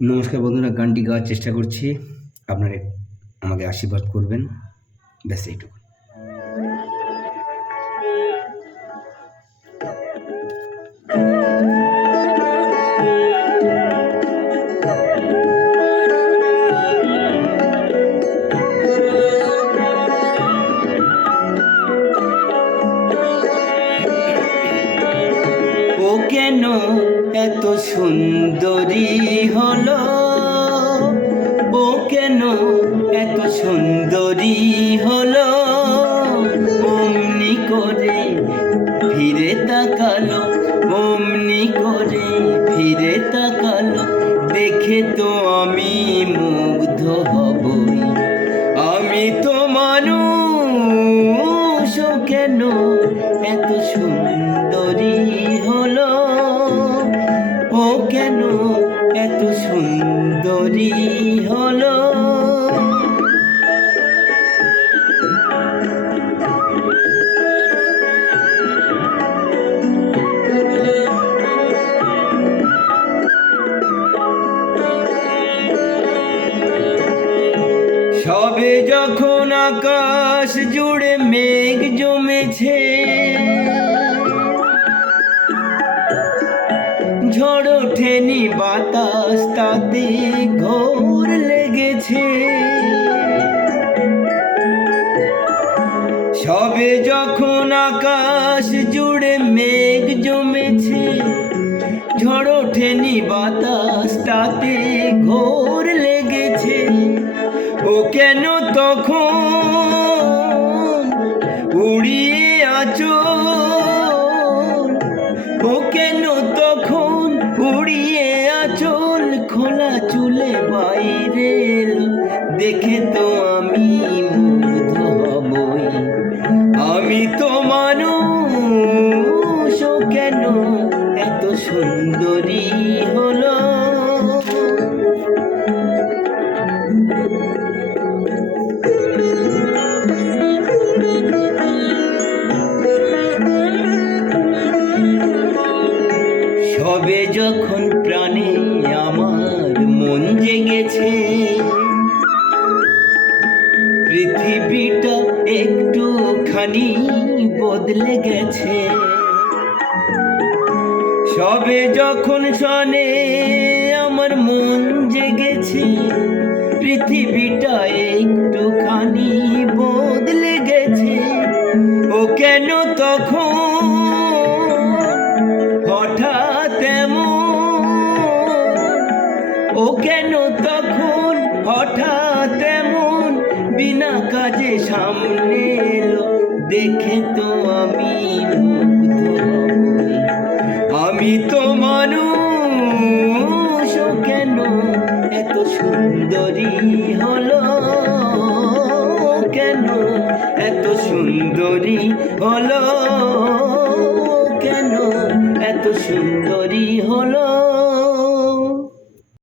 নমস্কার বন্ধুরা, গানটি গাওয়ার চেষ্টা করছি। আপনারা আমাকে আশীর্বাদ করবেন, ব্যাস এইটুকু। ও কেন এত সুন্দরী হলো, ও কেন এত সুন্দরী হলো, অমনি করে ফিরে তাকালো, অমনি করে ফিরে তাকালো, দেখে তো আমি মুগ্ধ হবই। আমি তো মানুষ, ও কেন এত সুন্দরী হলো, ও কেন এত সুন্দরী হলো। সবে যখন আকাশ জুড়ে মেঘ জমেছে, ঝড় ওঠেনি বাতাস তাতে ঘোর লেগেছে। সবে যখন আকাশ জুড়ে মেঘ জমেছে, ঝড় ওঠেনি বাতাস তাতে ঘোর লেগেছে। ও কেন তখন উড়িয়ে আঁচল, ও কেন তখন উড়িয়ে আঁচল, খোলা চুলে বাইরে এলো, দেখে তো আমি মুগ্ধ হবই। আমি তো মানুষ, ও কেন এত সুন্দরী হলো। সবে যখন প্রাণে আমার মন জেগেছে, পৃথিবীটা একটুখানি বদলে গেছে। সবে যখন শোনে আমার মন জেগেছে, পৃথিবীটা একটুখানি বদলে গেছে। ও কেন তখন হঠাৎ এমন, ও কেন তখন হঠাৎ এমন বিনা কাজে সামনে এলো, দেখে তো আমি মুগ্ধ হবই। আমি তো মানুষ, ও কেন এত সুন্দরী হলো, কেন এত সুন্দরী হলো, কেন এত সুন্দরী হলো।